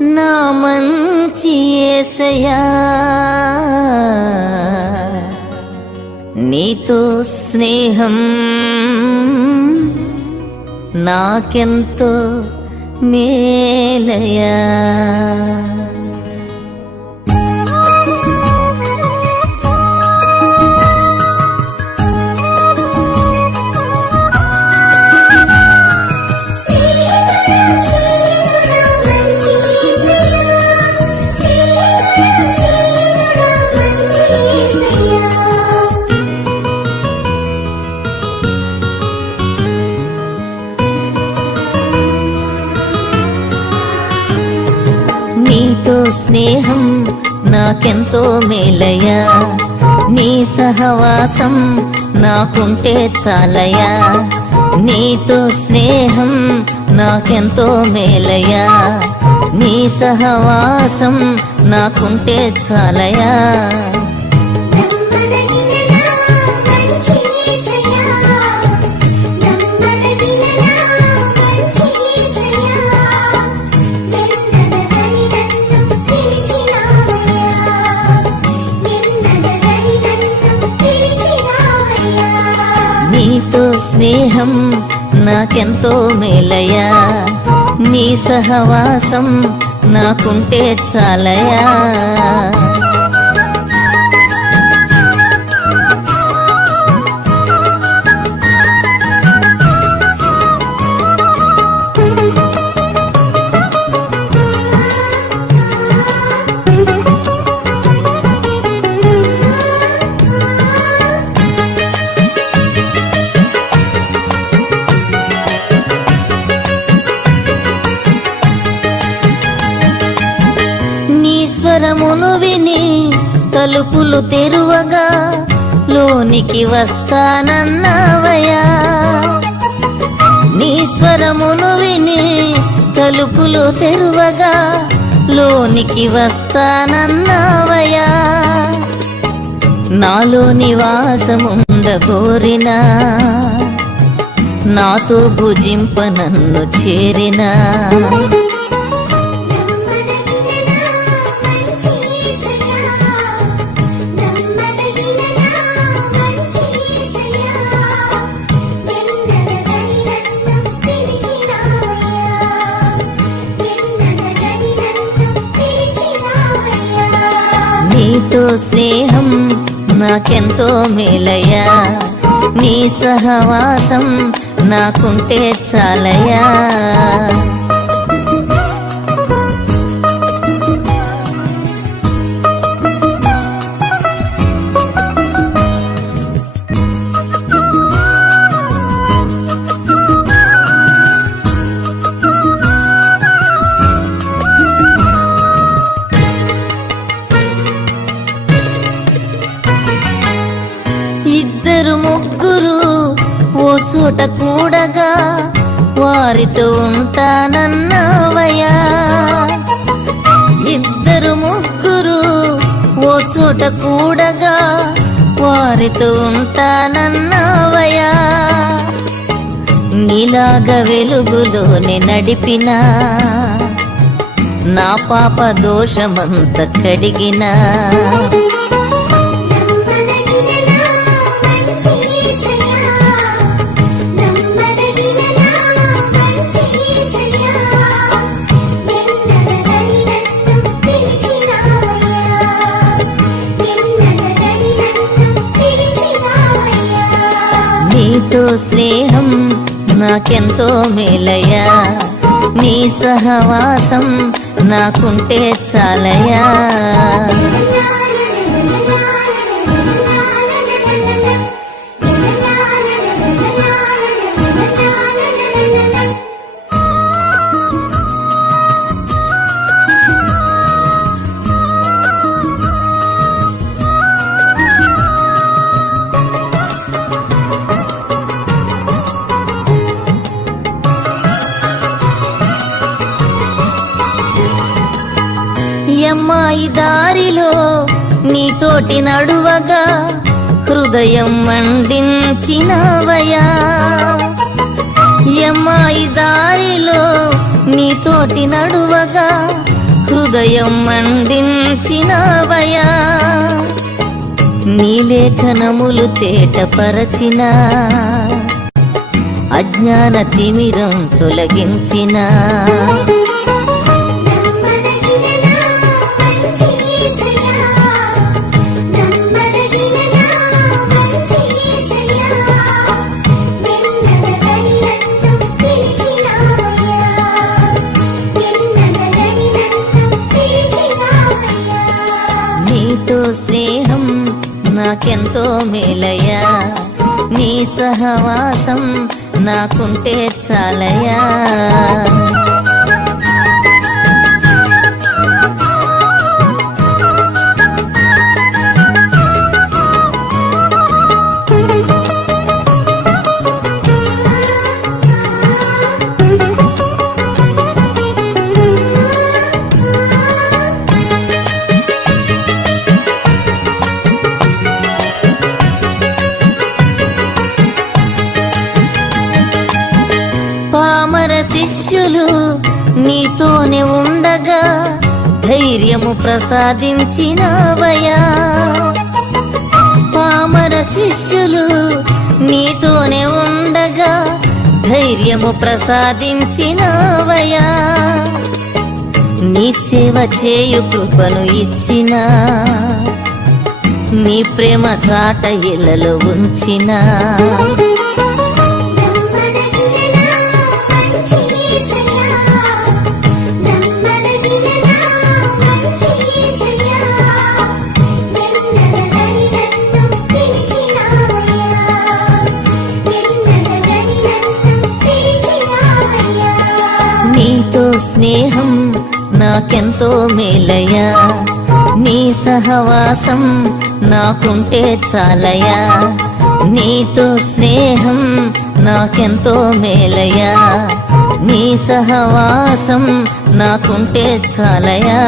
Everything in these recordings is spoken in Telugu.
నా మంచి యేసయ్యా, నీతో స్నేహం నాకెంతో మేలయ్యా. నీతో స్నేహం నాకెంతో మేలయ్యా, నీ సహవాసం నాకుంటే చాలయ్యా. నీతో స్నేహం నాకెంతో మేలయ్యా, నీ సహవాసం నాకుంటే చాలయ్యా. నీతో స్నేహం నాకెంతో మేలయ్యా, నీ సహవాసం నాకుంటే చాలయ్యా. స్వరమును విని తలుపులు తెరువగా లోనికి వస్తానన్నావయ్యా. నీ స్వరమును విని తలుపులు తెరువగా లోనికి వస్తానన్నావయ్యా. నాలో నివాసముండగోరినా, నాతో భుజింప నన్ను చేరినా, నీతో స్నేహం నాకెంతో మేలయ్యా, నీ సహవాసం నాకుంటే చాలయ్యా. ఇద్దరు ముగ్గురు ఓ చోట కూడగా వారితో ఉంటానన్నావయ్యా. ఇద్దరు ముగ్గురు ఓ చోట కూడగా వారితో ఉంటానన్నావయ్యా. నీలాగా వెలుగులోనే నడిపినా, నా పాప దోషమంత కడిగినా, నీతో స్నేహం నాకెంతో మేలయ్యా, నీ సహవాసం నాకుంటే చాలయ్యా. యమ్మాయి దారిలో నీతోటి నడువగా హృదయం మండించినవయ్యా. యమ్మాయి దారిలో నీతోటి నడువగా హృదయం మండించినవయా నీ లేఖనములు తేటపరచిన అజ్ఞాన తిమిరం తొలగించిన నీతో స్నేహం నాకెంతో మేలయ్యా నీ సహవాసం నాకుంటే చాలయ్యా పామర శిష్యులు నీతోనే ఉండగా ధైర్యము ప్రసాదించినవయా పామర శిష్యులు నీతోనే ఉండగా ధైర్యము ప్రసాదించినవయా నీ సేవ చేయు కృపను ఇచ్చిన నీ ప్రేమ చాట ఇళ్ళలో ఉంచిన నీతో స్నేహం నాకెంతో మేలయ్యా నీ సహవాసం నాకుంటే చాలయ్యా నీతో స్నేహం నాకెంతో మేలయ్యా నీ సహవాసం నాకుంటే చాలయ్యా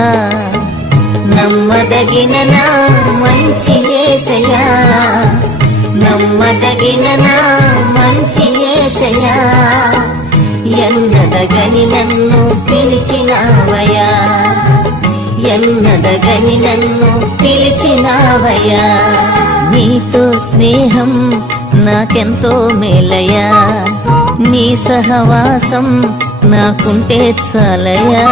నమ్మదగిన నా మంచి యేసయ్యా నమ్మదగిన నా మంచి యేసయ్యా ఎన్నదగని నన్ను పిలిచినావయ్యా ఎన్నదగని నన్ను పిలిచినావయ్యా నీతో స్నేహం నాకెంతో మేలయ్యా నీ సహవాసం నాకుంటే చాలయ్యా